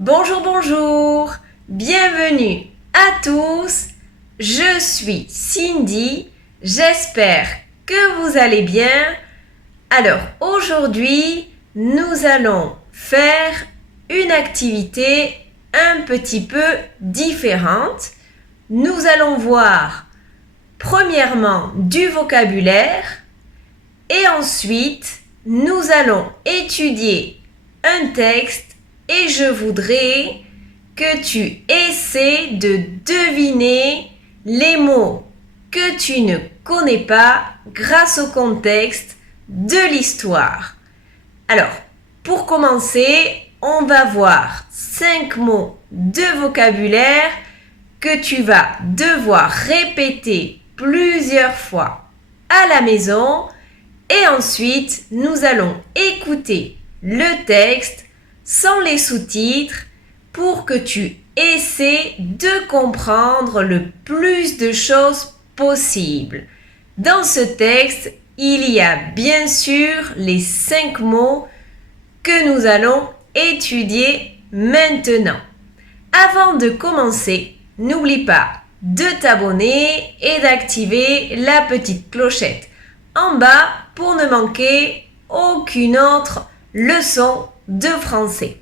Bonjour, bonjour, bienvenue à tous. Je suis Cindy, j'espère que vous allez bien. Alors aujourd'hui, nous allons faire une activité un petit peu différente. Nous allons voir premièrement du vocabulaire et ensuite nous allons étudier un texte et je voudrais que tu essaies de deviner les mots que tu ne connais pas grâce au contexte de l'histoire. Alors, pour commencer, on va voir 5 mots de vocabulaire que tu vas devoir répéter plusieurs fois à la maison et ensuite nous allons écouter le texte sans les sous-titres pour que tu essaies de comprendre le plus de choses possible. Dans ce texte, il y a bien sûr les 5 mots que nous allons étudier maintenant. Avant de commencer, n'oublie pas de t'abonner et d'activer la petite clochette en bas pour ne manquer aucune autre leçon de français.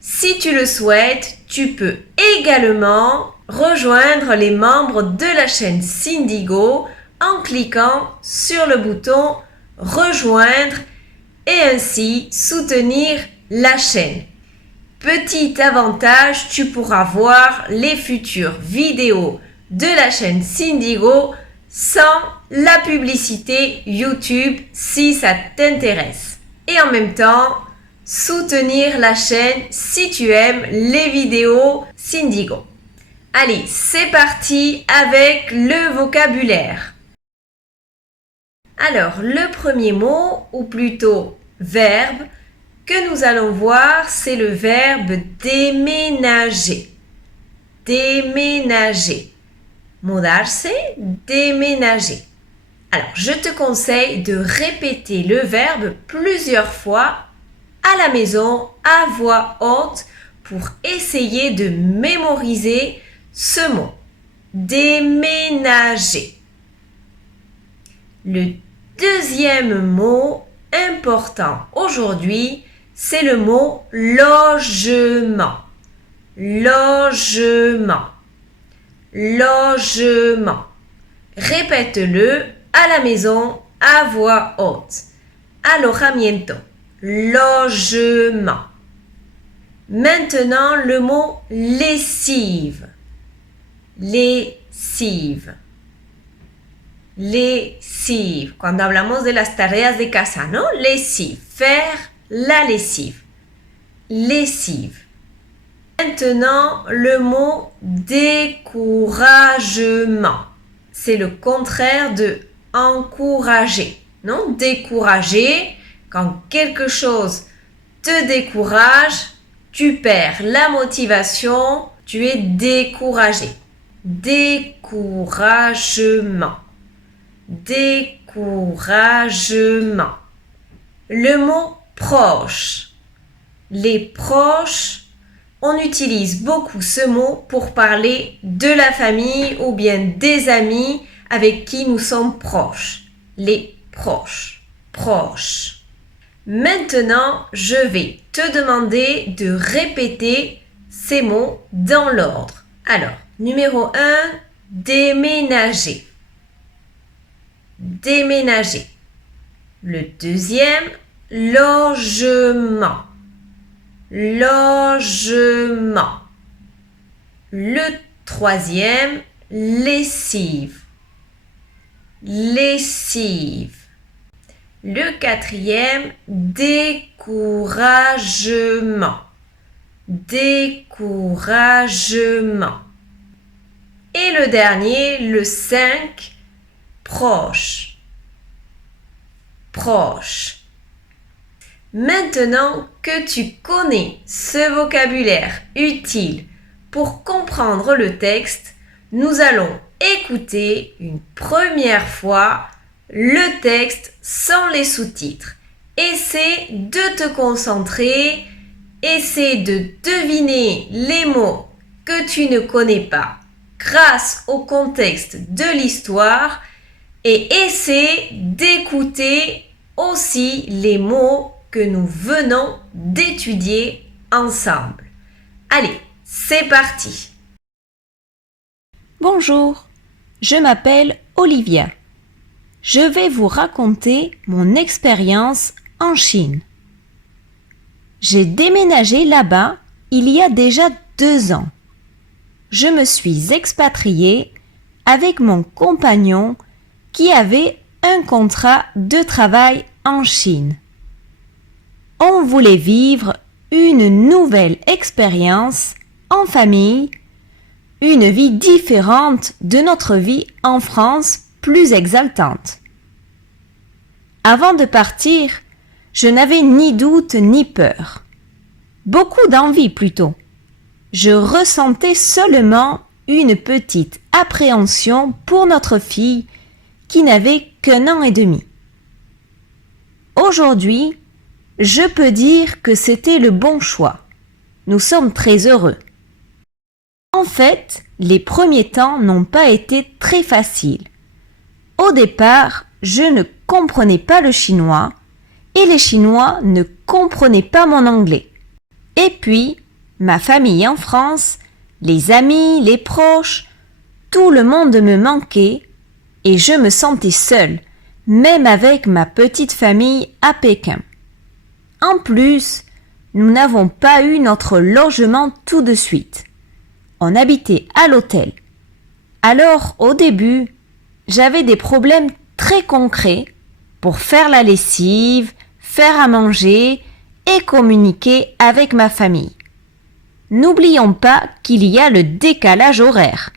Si tu le souhaites, tu peux également rejoindre les membres de la chaîne Cindygo en cliquant sur le bouton rejoindre et ainsi soutenir la chaîne. Petit avantage, tu pourras voir les futures vidéos de la chaîne Cindygo sans la publicité YouTube si ça t'intéresse. Et en même temps, soutenir la chaîne si tu aimes les vidéos Cindygo. Allez, c'est parti avec le vocabulaire. Alors, le premier mot, ou plutôt verbe, que nous allons voir, c'est le verbe déménager. Déménager. Mudarse, déménager. Alors, je te conseille de répéter le verbe plusieurs fois à la maison à voix haute pour essayer de mémoriser ce mot. Déménager. Le deuxième mot important aujourd'hui, c'est le mot logement. Logement. Logement. Répète-le à la maison à voix haute. Alojamiento. Logement. Maintenant, le mot lessive. Lessive. Lessive. Cuando hablamos de las tareas de casa, ¿no? Lessive. Faire la lessive. Lessive. Maintenant, le mot découragement. C'est le contraire de encourager. Non? Décourager, quand quelque chose te décourage, tu perds la motivation, tu es découragé. Découragement. Découragement. Le mot proche. Les proches, on utilise beaucoup ce mot pour parler de la famille ou bien des amis avec qui nous sommes proches. Les proches. Proches. Maintenant, je vais te demander de répéter ces mots dans l'ordre. Alors, numéro 1, déménager. Déménager. Le deuxième, logement. Logement. Le troisième, lessive. Lessive. Le quatrième, découragement. Découragement. Et le dernier, le 5, proche. Proche. Maintenant que tu connais ce vocabulaire utile pour comprendre le texte, nous allons écouter une première fois le texte sans les sous-titres. Essaie de te concentrer essaie de deviner les mots que tu ne connais pas grâce au contexte de l'histoire et essaie d'écouter aussi les mots que nous venons d'étudier ensemble. Allez, c'est parti. Bonjour, je m'appelle Olivia. Je vais vous raconter mon expérience en Chine. J'ai déménagé là-bas il y a déjà 2 ans. Je me suis expatriée avec mon compagnon qui avait un contrat de travail en Chine. On voulait vivre une nouvelle expérience en famille, une vie différente de notre vie en France, plus exaltante. Avant de partir, je n'avais ni doute ni peur. Beaucoup d'envie plutôt. Je ressentais seulement une petite appréhension pour notre fille qui n'avait qu'1 an et demi. Aujourd'hui, je peux dire que c'était le bon choix. Nous sommes très heureux. En fait, les premiers temps n'ont pas été très faciles. Au départ, je ne comprenais pas le chinois et les Chinois ne comprenaient pas mon anglais. Et puis, ma famille en France, les amis, les proches, tout le monde me manquait et je me sentais seule, même avec ma petite famille à Pékin. En plus, nous n'avons pas eu notre logement tout de suite. On habitait à l'hôtel. Alors, au début, j'avais des problèmes très concrets pour faire la lessive, faire à manger et communiquer avec ma famille. N'oublions pas qu'il y a le décalage horaire.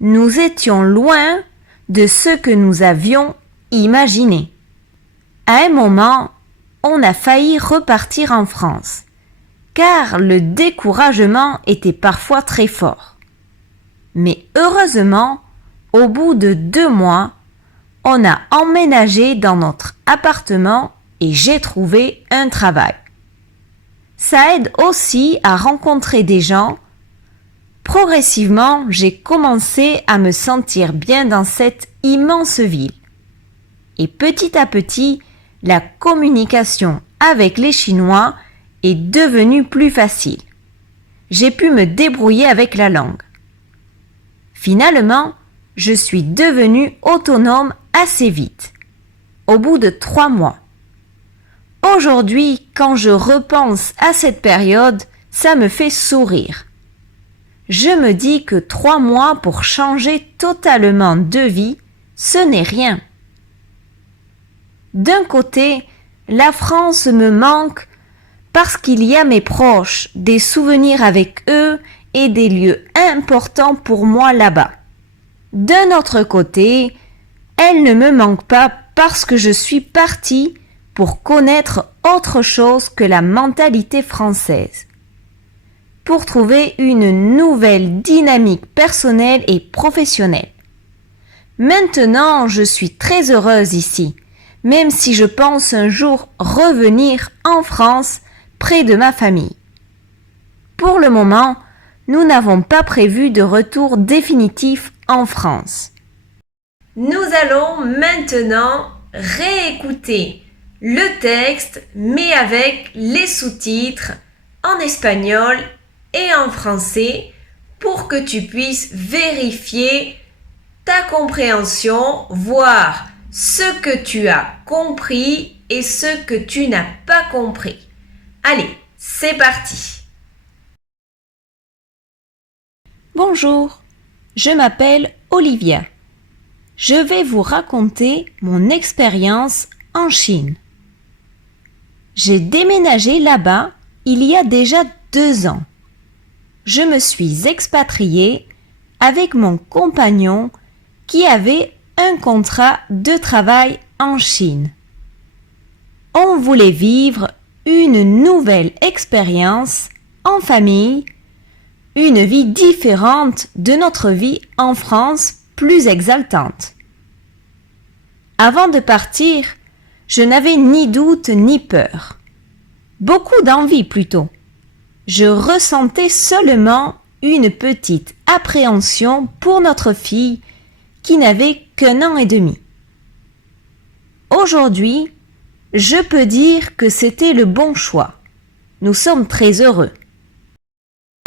Nous étions loin de ce que nous avions imaginé. À un moment, on a failli repartir en France, car le découragement était parfois très fort. Mais heureusement, au bout de 2 mois, on a emménagé dans notre appartement et j'ai trouvé un travail. Ça aide aussi à rencontrer des gens. Progressivement, j'ai commencé à me sentir bien dans cette immense ville. Et petit à petit, la communication avec les Chinois est devenue plus facile. J'ai pu me débrouiller avec la langue. Finalement, je suis devenue autonome assez vite, au bout de 3 mois. Aujourd'hui, quand je repense à cette période, ça me fait sourire. Je me dis que 3 mois pour changer totalement de vie, ce n'est rien. D'un côté, la France me manque parce qu'il y a mes proches, des souvenirs avec eux et des lieux importants pour moi là-bas. D'un autre côté, elle ne me manque pas parce que je suis partie pour connaître autre chose que la mentalité française, pour trouver une nouvelle dynamique personnelle et professionnelle. Maintenant, je suis très heureuse ici, même si je pense un jour revenir en France près de ma famille. Pour le moment, nous n'avons pas prévu de retour définitif en France. Nous allons maintenant réécouter le texte, mais avec les sous-titres en espagnol et en français pour que tu puisses vérifier ta compréhension, voir ce que tu as compris et ce que tu n'as pas compris. Allez, c'est parti. Bonjour, je m'appelle Olivia. Je vais vous raconter mon expérience en Chine. J'ai déménagé là-bas il y a déjà 2 ans. Je me suis expatriée avec mon compagnon qui avait un contrat de travail en Chine. On voulait vivre une nouvelle expérience en famille, une vie différente de notre vie en France, plus exaltante. Avant de partir, je n'avais ni doute ni peur. Beaucoup d'envie plutôt. je ressentais seulement une petite appréhension pour notre fille qui n'avait qu'1 an et demi. Aujourd'hui, je peux dire que c'était le bon choix. Nous sommes très heureux.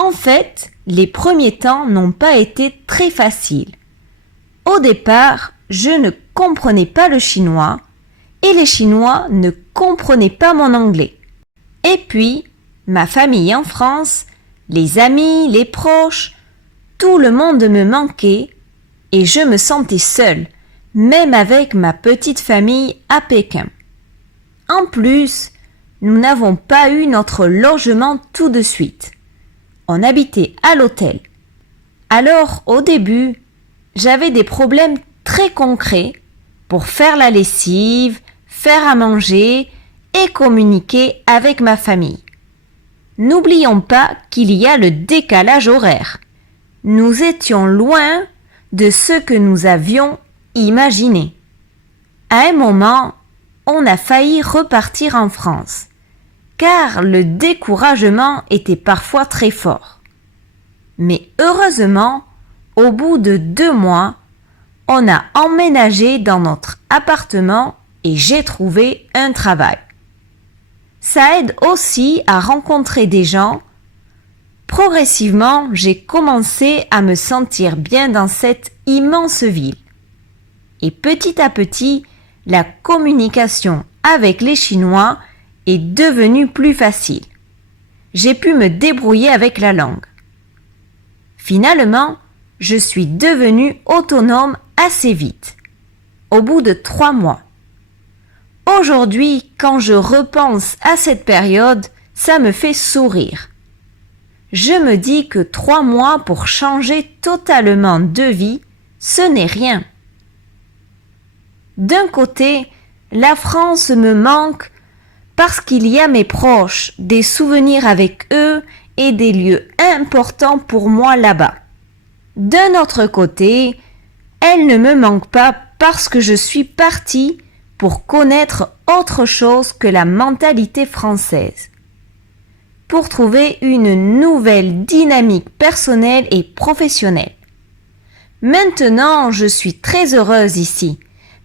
En fait, les premiers temps n'ont pas été très faciles. Au départ, je ne comprenais pas le chinois et les Chinois ne comprenaient pas mon anglais. Et puis, ma famille en France, les amis, les proches, tout le monde me manquait et je me sentais seule, même avec ma petite famille à Pékin. En plus, nous n'avons pas eu notre logement tout de suite. On habitait à l'hôtel. Alors, au début, j'avais des problèmes très concrets pour faire la lessive, faire à manger et communiquer avec ma famille. N'oublions pas qu'il y a le décalage horaire. Nous étions loin de ce que nous avions imaginé. À un moment, on a failli repartir en France, car le découragement était parfois très fort. Mais heureusement, au bout de 2 mois, on a emménagé dans notre appartement et j'ai trouvé un travail. Ça aide aussi à rencontrer des gens. Progressivement, j'ai commencé à me sentir bien dans cette immense ville. Et petit à petit, la communication avec les Chinois est devenue plus facile. J'ai pu me débrouiller avec la langue. Finalement, je suis devenue autonome assez vite, au bout de 3 mois. Aujourd'hui, quand je repense à cette période, ça me fait sourire. Je me dis que 3 mois pour changer totalement de vie, ce n'est rien. D'un côté, la France me manque parce qu'il y a mes proches, des souvenirs avec eux et des lieux importants pour moi là-bas. D'un autre côté, elle ne me manque pas parce que je suis partie pour connaître autre chose que la mentalité française, pour trouver une nouvelle dynamique personnelle et professionnelle. Maintenant, je suis très heureuse ici,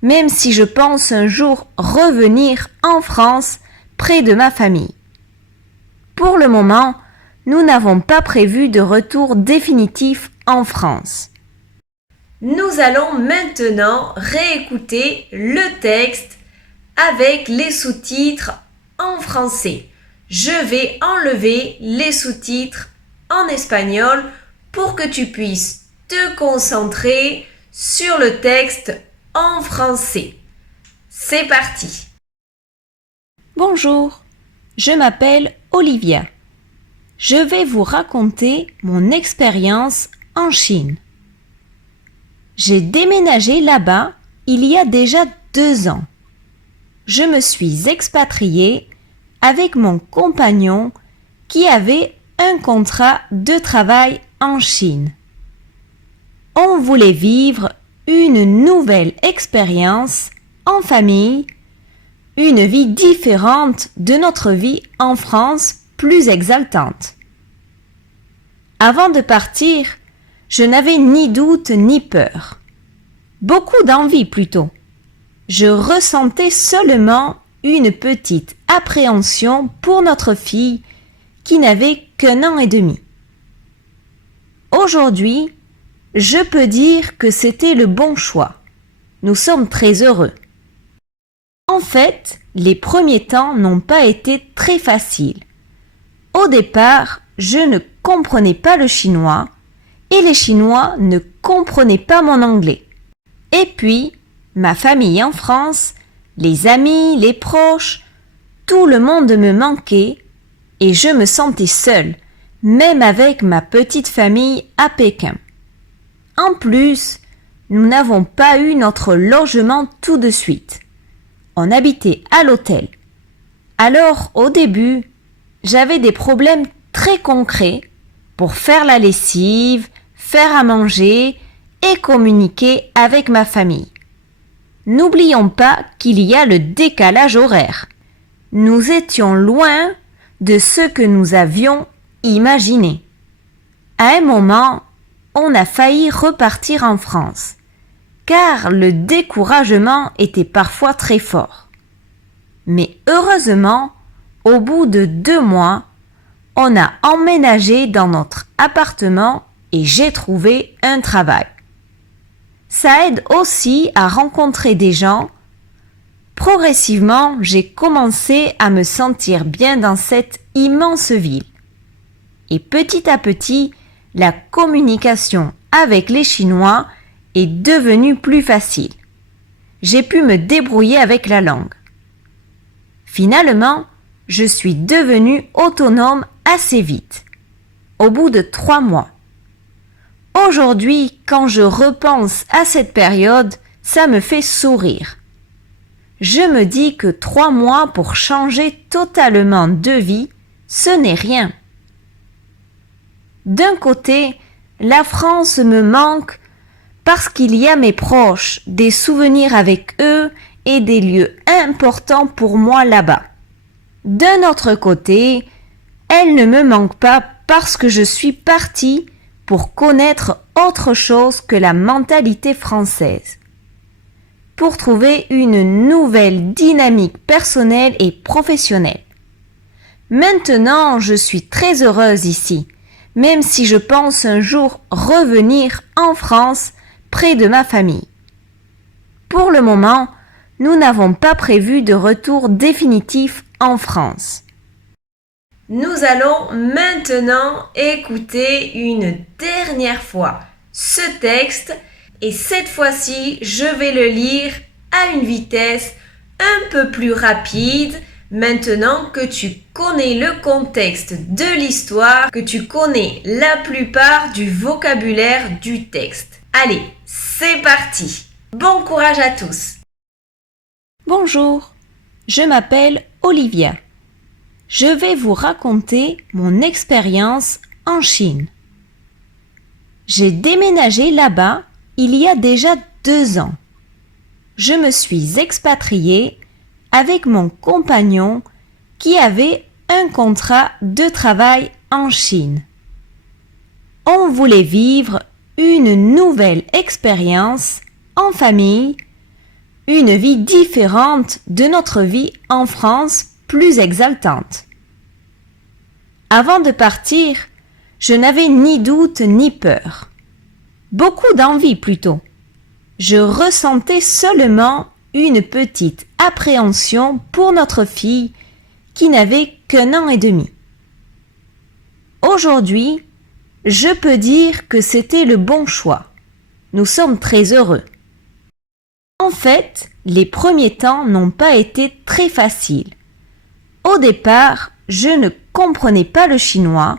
même si je pense un jour revenir en France près de ma famille. Pour le moment, nous n'avons pas prévu de retour définitif en France. Nous allons maintenant réécouter le texte avec les sous-titres en français. Je vais enlever les sous-titres en espagnol pour que tu puisses te concentrer sur le texte en français. C'est parti. Bonjour, je m'appelle Olivia. Je vais vous raconter mon expérience en Chine. J'ai déménagé là-bas il y a déjà 2 ans. Je me suis expatriée avec mon compagnon qui avait un contrat de travail en Chine. On voulait vivre une nouvelle expérience en famille, une vie différente de notre vie en France, plus exaltante. Avant de partir, je n'avais ni doute ni peur. Beaucoup d'envie plutôt. Je ressentais seulement une petite appréhension pour notre fille qui n'avait qu'1 an et demi. Aujourd'hui, je peux dire que c'était le bon choix. Nous sommes très heureux. En fait, les premiers temps n'ont pas été très faciles. Au départ, je ne comprenais pas le chinois et les Chinois ne comprenaient pas mon anglais. Et puis, ma famille en France, les amis, les proches, tout le monde me manquait et je me sentais seule, même avec ma petite famille à Pékin. En plus, nous n'avons pas eu notre logement tout de suite. On habitait à l'hôtel. Alors, au début, j'avais des problèmes très concrets pour faire la lessive, faire à manger et communiquer avec ma famille. N'oublions pas qu'il y a le décalage horaire. Nous étions loin de ce que nous avions imaginer. À un moment, on a failli repartir en France, car le découragement était parfois très fort. Mais heureusement, au bout de 2 mois, on a emménagé dans notre appartement et j'ai trouvé un travail. Ça aide aussi à rencontrer des gens. Progressivement, j'ai commencé à me sentir bien dans cette immense ville. Et petit à petit, la communication avec les Chinois est devenue plus facile. J'ai pu me débrouiller avec la langue. Finalement, je suis devenue autonome assez vite, au bout de 3 mois. Aujourd'hui, quand je repense à cette période, ça me fait sourire. Je me dis que 3 mois pour changer totalement de vie, ce n'est rien. D'un côté, la France me manque parce qu'il y a mes proches, des souvenirs avec eux et des lieux importants pour moi là-bas. D'un autre côté, elle ne me manque pas parce que je suis partie pour connaître autre chose que la mentalité française, pour trouver une nouvelle dynamique personnelle et professionnelle. Maintenant, je suis très heureuse ici, même si je pense un jour revenir en France près de ma famille. Pour le moment, nous n'avons pas prévu de retour définitif en France. Nous allons maintenant écouter une dernière fois ce texte et cette fois-ci, je vais le lire à une vitesse un peu plus rapide maintenant que tu connais le contexte de l'histoire, que tu connais la plupart du vocabulaire du texte. Allez, c'est parti! Bon courage à tous! Bonjour, je m'appelle Olivia. Je vais vous raconter mon expérience en Chine. J'ai déménagé là-bas il y a déjà 2 ans. Je me suis expatriée avec mon compagnon qui avait un contrat de travail en Chine. On voulait vivre une nouvelle expérience en famille, une vie différente de notre vie en France, plus exaltante. Avant de partir, je n'avais ni doute ni peur. Beaucoup d'envie plutôt. Je ressentais seulement une petite appréhension pour notre fille qui n'avait qu'1 an et demi. Aujourd'hui, je peux dire que c'était le bon choix. Nous sommes très heureux. En fait, les premiers temps n'ont pas été très faciles. Au départ, je ne comprenais pas le chinois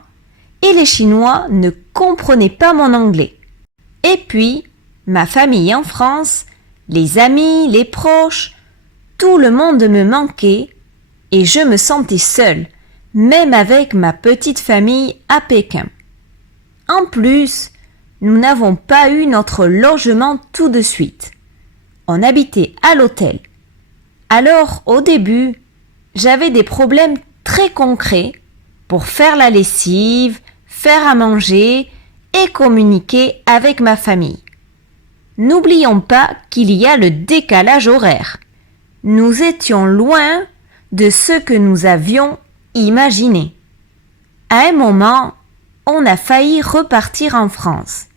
et les Chinois ne comprenaient pas mon anglais. Et puis, ma famille en France, les amis, les proches, tout le monde me manquait et je me sentais seule, même avec ma petite famille à Pékin. En plus, nous n'avons pas eu notre logement tout de suite. On habitait à l'hôtel. Alors, au début, j'avais des problèmes très concrets pour faire la lessive, faire à manger et communiquer avec ma famille. N'oublions pas qu'il y a le décalage horaire. Nous étions loin de ce que nous avions imaginé. À un moment, on a failli repartir en France,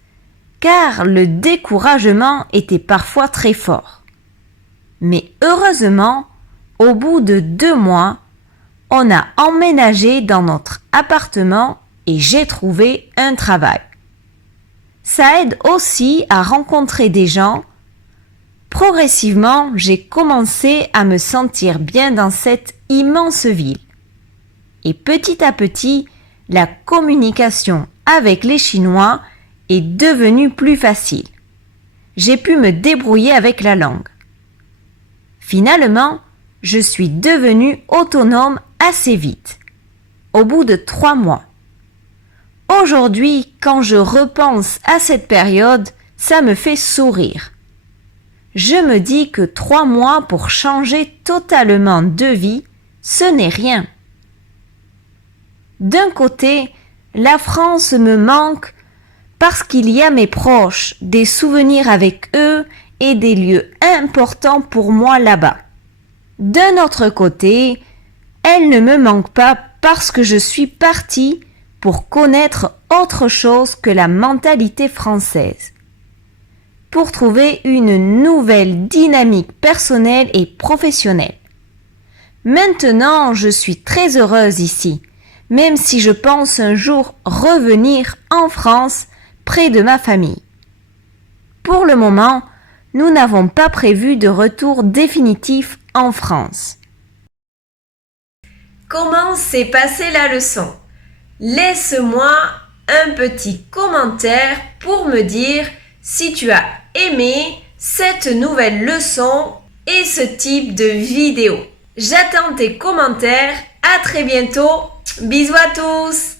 car le découragement était parfois très fort. Mais heureusement, au bout de 2 mois, on a emménagé dans notre appartement et j'ai trouvé un travail. Ça aide aussi à rencontrer des gens. Progressivement, j'ai commencé à me sentir bien dans cette immense ville. Et petit à petit, la communication avec les Chinois est devenue plus facile. J'ai pu me débrouiller avec la langue. Finalement, je suis devenue autonome assez vite, au bout de 3 mois. Aujourd'hui, quand je repense à cette période, ça me fait sourire. Je me dis que 3 mois pour changer totalement de vie, ce n'est rien. D'un côté, La France me manque parce qu'il y a mes proches, des souvenirs avec eux et des lieux importants pour moi là-bas. D'un autre côté, elle ne me manque pas parce que je suis partie pour connaître autre chose que la mentalité française, pour trouver une nouvelle dynamique personnelle et professionnelle. Maintenant, je suis très heureuse ici, même si je pense un jour revenir en France près de ma famille. Pour le moment, nous n'avons pas prévu de retour définitif en France. Comment s'est passée la leçon? Laisse-moi un petit commentaire pour me dire si tu as aimé cette nouvelle leçon et ce type de vidéo. J'attends tes commentaires. À très bientôt. Bisous à tous.